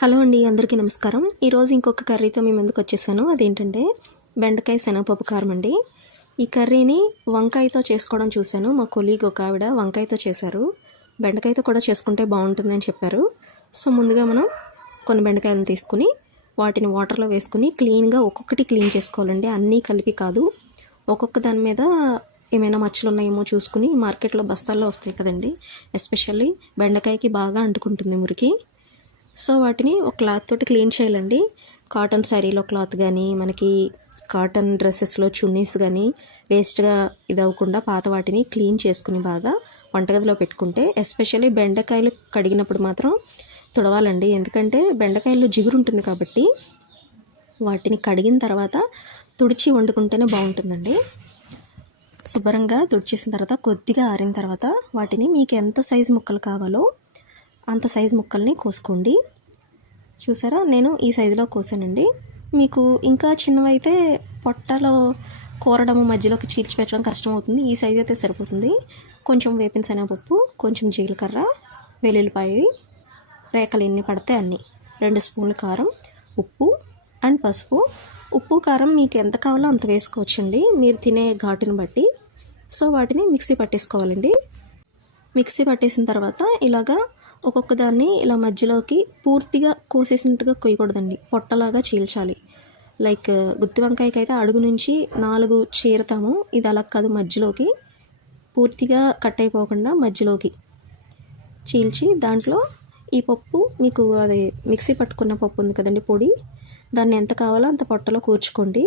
Hello అండి, అందరికీ నమస్కారం. ఈరోజు ఇంకొక కర్రీతో మీ ముందుకు వచ్చేసాను. అదేంటంటే బెండకాయ శనగపప్పు కారం అండి. ఈ కర్రీని వంకాయతో చేసుకోవడం చూశాను. మా కొలీగ్ ఒక ఆవిడ వంకాయతో చేశారు. బెండకాయతో కూడా చేసుకుంటే బాగుంటుందని చెప్పారు. సో ముందుగా మనం కొన్ని బెండకాయలను తీసుకుని వాటిని వాటర్లో వేసుకుని క్లీన్గా ఒక్కొక్కటి క్లీన్ చేసుకోవాలండి. అన్నీ కలిపి కాదు, ఒక్కొక్క దాని మీద ఏమైనా మచ్చలు ఉన్నాయేమో చూసుకుని. మార్కెట్లో బస్తాల్లో వస్తాయి కదండి, ఎస్పెషల్లీ బెండకాయకి బాగా అంటుకుంటుంది మురికి. సో వాటిని ఒక క్లాత్ తోటి క్లీన్ చేయాలండి. కాటన్ శారీలో క్లాత్ కానీ, మనకి కాటన్ డ్రెస్సెస్లో చున్నీస్ కానీ వేస్ట్గా ఇది అవ్వకుండా పాత వాటిని క్లీన్ చేసుకుని బాగా వంటగదిలో పెట్టుకుంటే, ఎస్పెషల్లీ బెండకాయలు కడిగినప్పుడు మాత్రం తుడవాలండి. ఎందుకంటే బెండకాయల్లో జిగురు ఉంటుంది కాబట్టి వాటిని కడిగిన తర్వాత తుడిచి వండుకుంటేనే బాగుంటుందండి. శుభ్రంగా తుడిచేసిన తర్వాత కొద్దిగా ఆరిన తర్వాత వాటిని మీకు ఎంత సైజు ముక్కలు కావాలో అంత సైజు ముక్కల్ని కోసుకోండి. చూసారా, నేను ఈ సైజులో కోసానండి. మీకు ఇంకా చిన్నవైతే పొట్టలో కూరడము మధ్యలోకి చీల్చిపెట్టడం కష్టం అవుతుంది. ఈ సైజు అయితే సరిపోతుంది. కొంచెం వేపిన శనగపప్పు, కొంచెం జీలకర్ర, వెల్లుల్లిపాయ రేఖలు ఎన్ని పడితే అన్ని, 2 స్పూన్ల కారం, ఉప్పు అండ్ పసుపు. ఉప్పు కారం మీకు ఎంత కావాలో అంత వేసుకోవచ్చండి, మీరు తినే ఘాటుని బట్టి. సో వాటిని మిక్సీ పట్టేసుకోవాలండి. మిక్సీ పట్టేసిన తర్వాత ఇలాగా ఒక్కొక్క దాన్ని ఇలా మధ్యలోకి పూర్తిగా కోసేసినట్టుగా కొయ్యకూడదండి, పొట్టలాగా చీల్చాలి. లైక్ గుత్తి వంకాయకి అయితే అడుగు నుంచి 4 చీరతాము, ఇది అలా కాదు, మధ్యలోకి పూర్తిగా కట్ అయిపోకుండా మధ్యలోకి చీల్చి దాంట్లో ఈ పప్పు, మీకు అది మిక్సీ పట్టుకున్న పప్పు ఉంది కదండి పొడి, దాన్ని ఎంత కావాలో అంత పొట్టలో కూర్చుకోండి.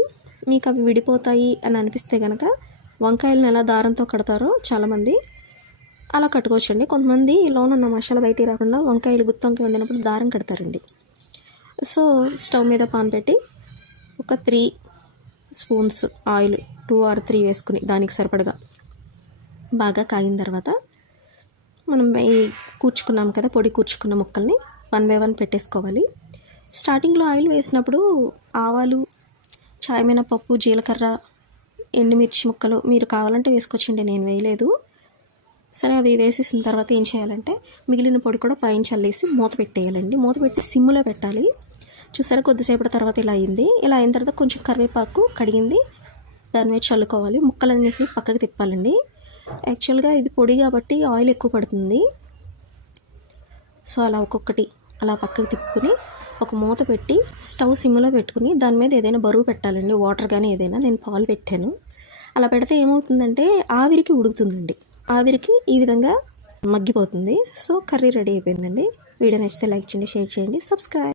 మీకు అవి విడిపోతాయి అని అనిపిస్తే కనుక వంకాయలను ఎలా దారంతో కడతారో చాలామంది అలా కట్టుకోవచ్చండి. కొంతమంది లోన ఉన్న మసాలా బయటికి రాకుండా వంకాయలు గుత్తి వంకాయ వండినప్పుడు దారం కడతారండి. సో స్టవ్ మీద పాన్ పెట్టి ఒక 3 స్పూన్స్ ఆయిల్, 2 or 3 వేసుకుని దానికి సరిపడగా బాగా కాగిన తర్వాత మనం ఈ కూర్చుకున్నాం కదా పొడి కూర్చుకున్న ముక్కల్ని 1 by 1 పెట్టేసుకోవాలి. స్టార్టింగ్లో ఆయిల్ వేసినప్పుడు ఆవాలు, చాయమైన పప్పు, జీలకర్ర, ఎండుమిర్చి ముక్కలు మీరు కావాలంటే వేసుకోవచ్చండి, నేను వేయలేదు. సరే, అవి వేసేసిన తర్వాత ఏం చేయాలంటే మిగిలిన పొడి కూడా పైన చల్లేసి మూత పెట్టేయాలండి. మూత పెట్టి సిమ్లో పెట్టాలి. చూసారా, కొద్దిసేపటి తర్వాత ఇలా అయింది. ఇలా అయిన తర్వాత కొంచెం కరివేపాకు కడిగింది దాని మీద చల్లుకోవాలి. ముక్కలన్నింటినీ పక్కకు తిప్పాలండి. యాక్చువల్గా ఇది పొడి కాబట్టి ఆయిల్ ఎక్కువ పడుతుంది. సో అలా ఒక్కొక్కటి అలా పక్కకు తిప్పుకుని ఒక మూత పెట్టి స్టవ్ సిమ్లో పెట్టుకుని దాని మీద ఏదైనా బరువు పెట్టాలండి, వాటర్ కానీ ఏదైనా. నేను పాలు పెట్టాను. అలా పెడితే ఏమవుతుందంటే ఆవిరికి ఉడుకుతుందండి, ఆవిరికి ఈ విధంగా మగ్గిపోతుంది. సో కర్రీ రెడీ అయిపోయిందండి. వీడియో నచ్చితే లైక్ చేయండి, షేర్ చేయండి, సబ్స్క్రైబ్.